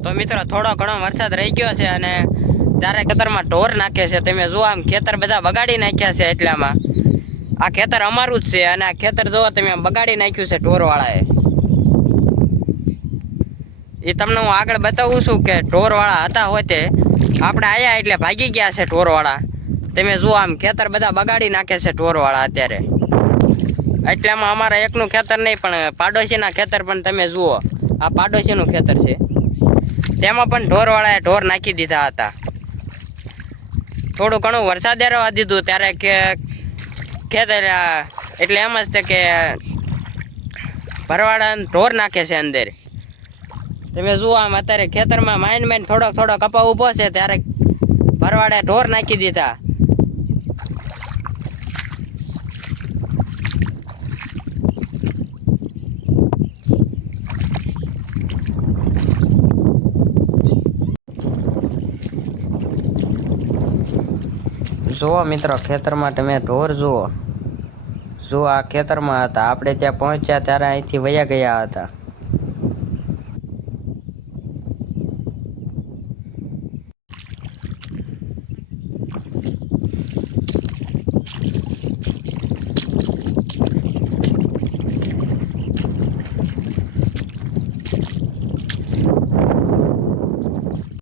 તો મિત્રો થોડો ઘણો વરસાદ રહી ગયો છે અને ત્યારે ખેતરમાં ઢોર નાખે છે. તમે જુઓ આમ ખેતર બધા બગાડી નાખ્યા છે. એટલામાં આ ખેતર અમારું જ છે અને આ ખેતર જોવો તમે આમ બગાડી નાખ્યું છે ઢોરવાળાએ. એ તમને હું આગળ બતાવું છું કે ઢોરવાળા હતા હોય તે આપણે આયા એટલે ભાગી ગયા છે ઢોરવાળા. તમે જુઓ આમ ખેતર બધા બગાડી નાખે છે ઢોરવાળા અત્યારે. એટલામાં અમારા એકનું ખેતર નહીં પણ પાડોશીના ખેતર પણ તમે જુઓ. આ પાડોશીનું ખેતર છે. તેમાં પણ ઢોરવાળાએ ઢોર નાખી દીધા હતા. થોડું ઘણું વરસાદ રહેવા દીધું ત્યારે કે ખેતર એટલે એમ જ છે કે ભરવાડા ઢોર નાખે છે અંદર. તમે જુઓ આમ અત્યારે ખેતરમાં માઇન્ડ થોડો કપા ઊભો છે ત્યારે ભરવાડે ઢોર નાખી દીધા. જુઓ મિત્રો ખેતરમાં તમે ઢોર જુઓ. આ ખેતરમાં હતા. આપણે ત્યાં પહોંચ્યા ત્યારે અહીંથી વયા ગયા હતા.